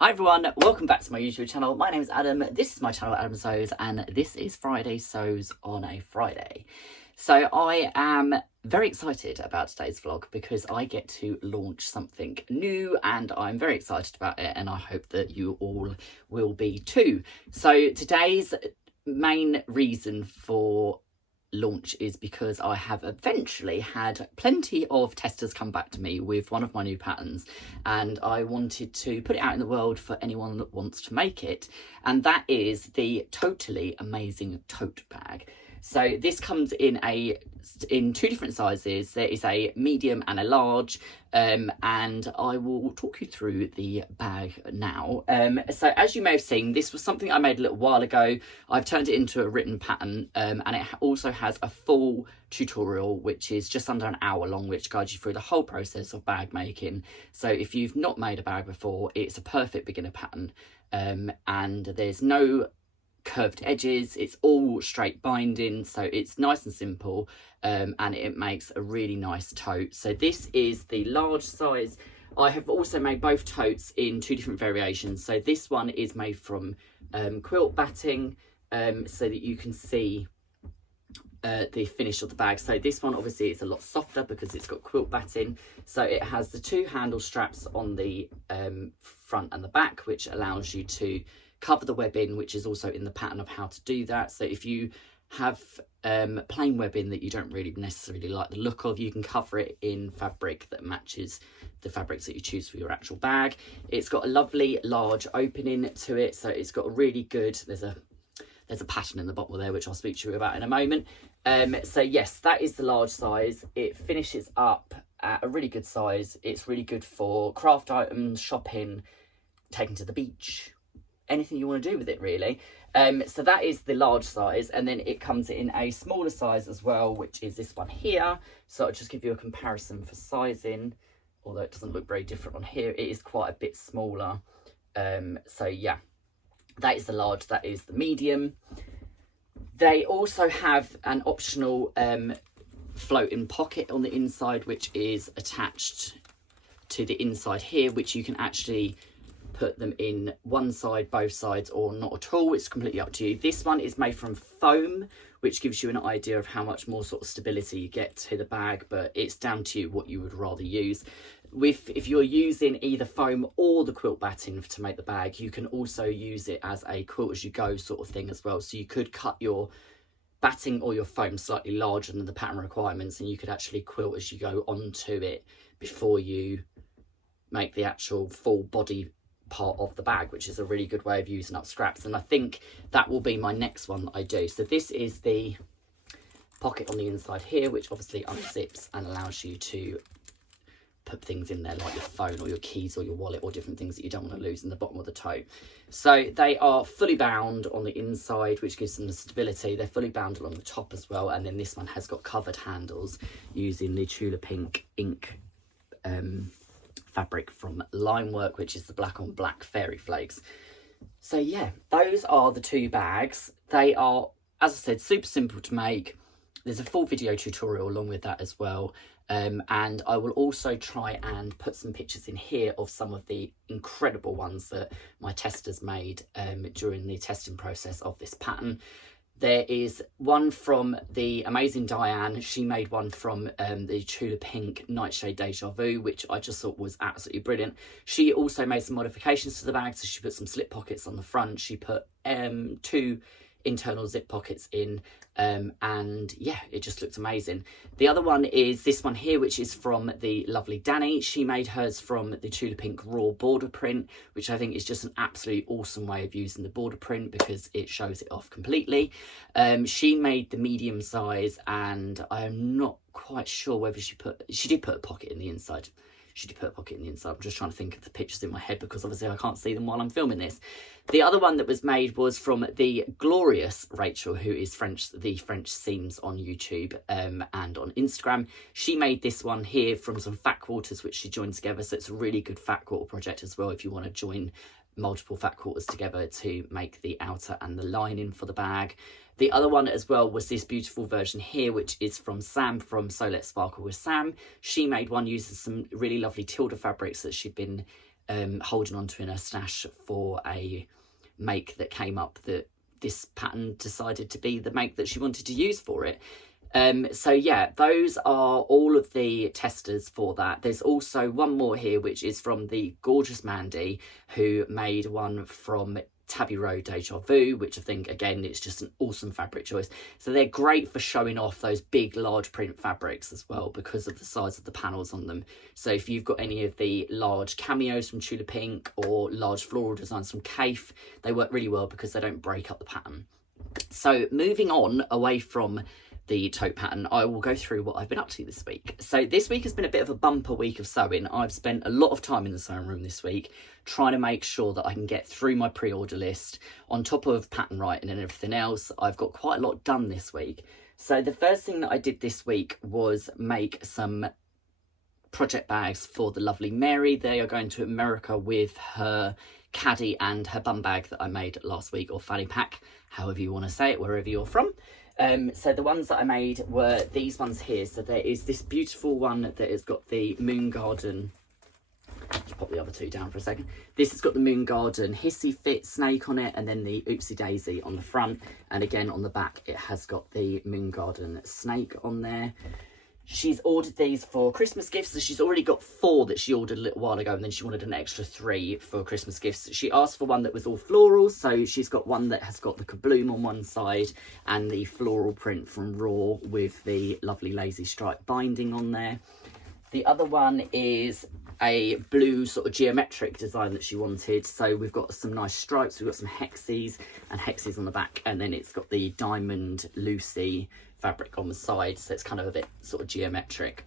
Hi everyone, welcome back to my YouTube channel. My name is Adam, this is my channel Adam Sews, and this is Friday Sews on a Friday. So I am very excited about today's vlog because I get to launch something new and I'm very excited about it, and I hope that you all will be too. So today's main reason for launch is because I have eventually had plenty of testers come back to me with one of my new patterns, and I wanted to put it out in the world for anyone that wants to make it, and that is the totally amazing tote bag. So this comes in two different sizes. There is a medium and a large, and I will talk you through the bag now. So as you may have seen, this was something I made a little while ago. I've turned it into a written pattern, and it also has a full tutorial which is just under an hour long, which guides you through the whole process of bag making. So if you've not made a bag before, it's a perfect beginner pattern, and there's no curved edges, it's all straight binding, so it's nice and simple, and it makes a really nice tote. So this is the large size. I have also made both totes in two different variations. So this one is made from quilt batting, so that you can see the finish of the bag. So this one obviously is a lot softer because it's got quilt batting. So it has the two handle straps on the front and the back, which allows you to cover the webbing, which is also in the pattern of how to do that. So if you have plain webbing that you don't really necessarily like the look of, you can cover it in fabric that matches the fabrics that you choose for your actual bag. It's got a lovely large opening to it, so it's got a really good, there's a pattern in the bottom there which I'll speak to you about in a moment. So yes, that is the large size. It finishes up at a really good size. It's really good for craft items, shopping, taking to the beach, anything you want to do with it really. So that is the large size, and then it comes in a smaller size as well, which is this one here. So I'll just give you a comparison for sizing, although it doesn't look very different on here. It is quite a bit smaller. So yeah, that is the large, that is the medium. They also have an optional floating pocket on the inside, which is attached to the inside here, which you can actually put them in one side, both sides, or not at all. It's completely up to you. This one is made from foam, which gives you an idea of how much more sort of stability you get to the bag, but it's down to you what you would rather use. If you're using either foam or the quilt batting to make the bag, you can also use it as a quilt as you go sort of thing as well. So you could cut your batting or your foam slightly larger than the pattern requirements, and you could actually quilt as you go onto it before you make the actual full body part of the bag, which is a really good way of using up scraps. And I think that will be my next one that I do. So this is the pocket on the inside here, which obviously unzips and allows you to put things in there like your phone or your keys or your wallet or different things that you don't want to lose in the bottom of the tote. So they are fully bound on the inside, which gives them the stability. They're fully bound along the top as well, and then this one has got covered handles using the Tula Pink ink fabric from Limework, which is the black on black fairy flakes. So yeah, those are the two bags. They are, as I said, super simple to make. There's a full video tutorial along with that as well, and I will also try and put some pictures in here of some of the incredible ones that my testers made during the testing process of this pattern. There is one from the amazing Diane. She made one from the Tula Pink Nightshade Deja Vu, which I just thought was absolutely brilliant. She also made some modifications to the bag, so she put some slip pockets on the front. She put two internal zip pockets in, and yeah, it just looked amazing. The other one is this one here, which is from the lovely Danny. She made hers from the Tula Pink raw border print, which I think is just an absolutely awesome way of using the border print because it shows it off completely. She made the medium size, and I'm not quite sure whether she did put a pocket in the inside. She did put a pocket in the inside. I'm just trying to think of the pictures in my head because obviously I can't see them while I'm filming this. The other one that was made was from the glorious Rachael, who is the French Seams on YouTube and on Instagram. She made this one here from some fat quarters which she joined together. So it's a really good fat quarter project as well if you want to join multiple fat quarters together to make the outer and the lining for the bag. The other one as well was this beautiful version here, which is from Sam from So Let's Sparkle with Sam. She made one using some really lovely Tilda fabrics that she'd been holding on to in her stash for a make that came up that this pattern decided to be the make that she wanted to use for it. So yeah, those are all of the testers for that. There's also one more here, which is from the gorgeous Mandy, who made one from Tabby Row Deja Vu, which I think, again, it's just an awesome fabric choice. So they're great for showing off those big, large print fabrics as well, because of the size of the panels on them. So if you've got any of the large cameos from Tulip Pink or large floral designs from Cafe, they work really well because they don't break up the pattern. So moving on away from the tote pattern, I will go through what I've been up to this week. So this week has been a bit of a bumper week of sewing. I've spent a lot of time in the sewing room this week trying to make sure that I can get through my pre-order list on top of pattern writing and everything else. I've got quite a lot done this week. So the first thing that I did this week was make some project bags for the lovely Mary. They are going to America with her caddy and her bum bag that I made last week, or fanny pack, however you want to say it, wherever you're from. So the ones that I made were these ones here. So there is this beautiful one that has got the Moon Garden. Just pop the other two down for a second. This has got the Moon Garden Hissy Fit snake on it, and then the Oopsie Daisy on the front. And again on the back, it has got the Moon Garden snake on there. She's ordered these for Christmas gifts, so she's already got 4 that she ordered a little while ago, and then she wanted an extra 3 for Christmas gifts. She asked for one that was all floral, so she's got one that has got the kabloom on one side and the floral print from Raw with the lovely lazy stripe binding on there. The other one is a blue sort of geometric design that she wanted. So we've got some nice stripes, we've got some hexes on the back, and then it's got the diamond Lucy fabric on the side, so it's kind of a bit sort of geometric.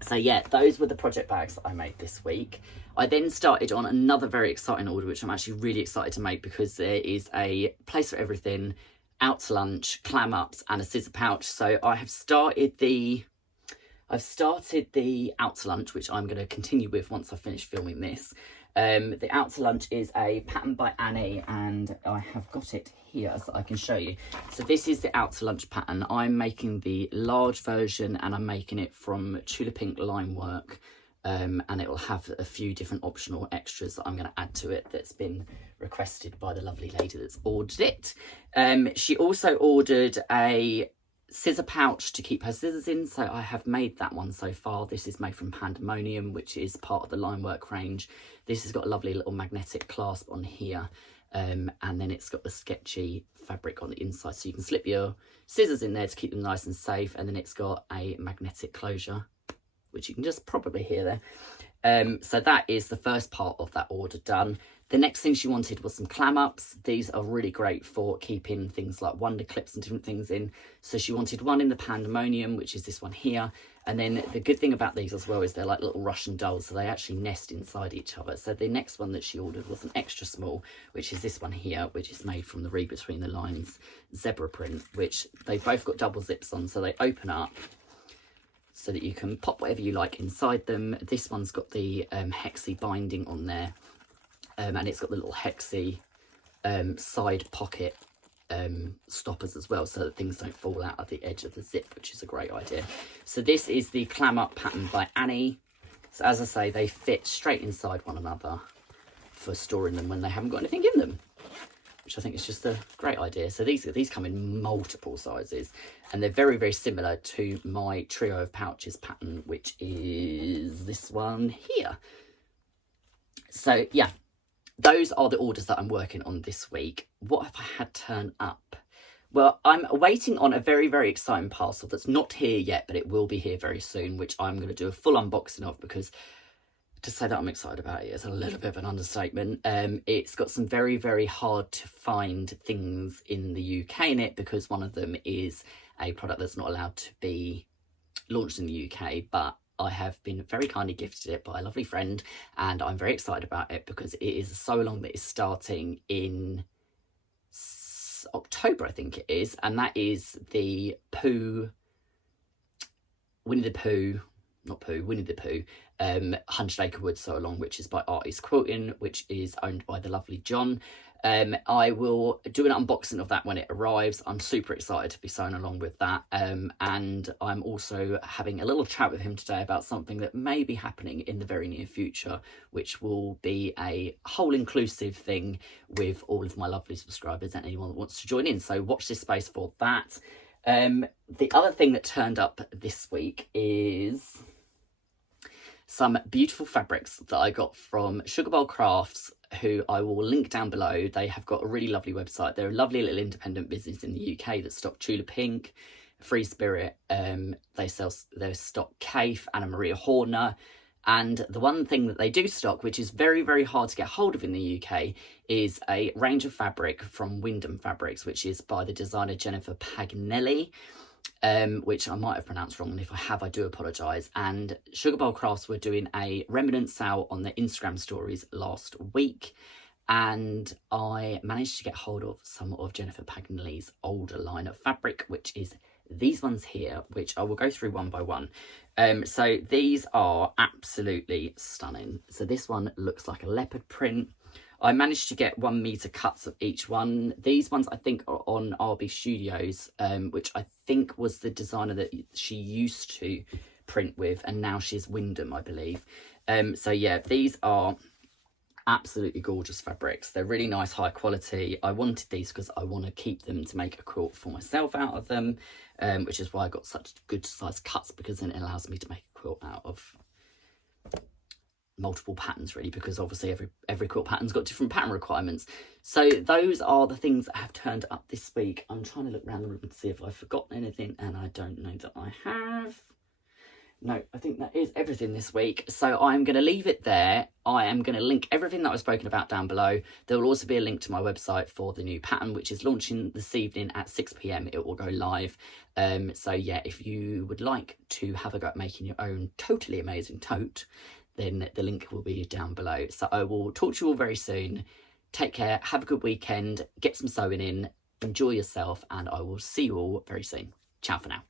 So yeah, those were the project bags that I made this week. I then started on another very exciting order, which I'm actually really excited to make, because there is a place for everything, out to lunch, clam ups, and a scissor pouch. So I have started the out to lunch, which I'm going to continue with once I finish filming this. The out to lunch is a pattern by Annie, and I have got it here so I can show you. So this is the out to lunch pattern. I'm making the large version, and I'm making it from Tulip Pink line work, and it will have a few different optional extras that I'm going to add to it that's been requested by the lovely lady that's ordered it. She also ordered a scissor pouch to keep her scissors in, so I have made that one so far. This is made from Pandemonium, which is part of the line work range. This has got a lovely little magnetic clasp on here, and then it's got the sketchy fabric on the inside, so you can slip your scissors in there to keep them nice and safe. And then it's got a magnetic closure, which you can just probably hear there. So that is the first part of that order done. The next thing she wanted was some clam ups. These are really great for keeping things like wonder clips and different things in. So she wanted one in the Pandemonium, which is this one here. And then the good thing about these as well is they're like little Russian dolls, so they actually nest inside each other. So the next one that she ordered was an extra small, which is this one here, which is made from the Read Between the Lines zebra print, which they've both got double zips on, so they open up so that you can pop whatever you like inside them. This one's got the hexy binding on there. And it's got the little hexy side pocket stoppers as well, so that things don't fall out of the edge of the zip, which is a great idea. So this is the clam up pattern by Annie. So as I say, they fit straight inside one another for storing them when they haven't got anything in them, which I think is just a great idea. So these come in multiple sizes, and they're very, very similar to my trio of pouches pattern, which is this one here. So yeah, those are the orders that I'm working on this week. What have I had turn up? Well, I'm waiting on a very, very exciting parcel that's not here yet, but it will be here very soon, which I'm going to do a full unboxing of, because to say that I'm excited about it is a little bit of an understatement. It's got some very, very hard to find things in the UK in it, because one of them is a product that's not allowed to be launched in the UK, but I have been very kindly gifted it by a lovely friend, and I'm very excited about it because it is a sew-along that is starting in October, I think it is, and that is the Winnie the Pooh not Pooh, Winnie the Pooh, 100 Acre Wood Sew Along, which is by Artie's Quilting, which is owned by the lovely John. I will do an unboxing of that when it arrives. I'm super excited to be sewing along with that. And I'm also having a little chat with him today about something that may be happening in the very near future, which will be a whole inclusive thing with all of my lovely subscribers and anyone that wants to join in. So watch this space for that. The other thing that turned up this week is some beautiful fabrics that I got from Sugar Bowl Crafts, who I will link down below. They have got a really lovely website. They're a lovely little independent business in the UK that stock Tula Pink, Free Spirit. They stock Kaif, Anna Maria Horner. And the one thing that they do stock, which is very, very hard to get hold of in the UK, is a range of fabric from Wyndham Fabrics, which is by the designer Jennifer Paganelli. Which I might have pronounced wrong, and if I have, I do apologise. And Sugar Bowl Crafts were doing a remnant sale on their Instagram stories last week, and I managed to get hold of some of Jennifer Paganelli's older line of fabric, which is these ones here, which I will go through one by one. So these are absolutely stunning. So this one looks like a leopard print. I managed to get 1 metre cuts of each one. These ones I think are on RB Studios, which I think was the designer that she used to print with, and now she's Wyndham, I believe. So yeah, these are absolutely gorgeous fabrics. They're really nice, high quality. I wanted these because I want to keep them to make a quilt for myself out of them, which is why I got such good size cuts, because then it allows me to make a quilt out of multiple patterns, really, because obviously every quilt pattern's got different pattern requirements. So those are the things that have turned up this week. I'm trying to look around the room and see if I've forgotten anything, and I don't know that I have. No, I think that is everything this week. So I'm going to leave it there. I am going to link everything that I've spoken about down below. There will also be a link to my website for the new pattern, which is launching this evening at 6 p.m. It will go live. So yeah, if you would like to have a go at making your own totally amazing tote, then the link will be down below. So I will talk to you all very soon. Take care, have a good weekend, get some sewing in, enjoy yourself, and I will see you all very soon. Ciao for now.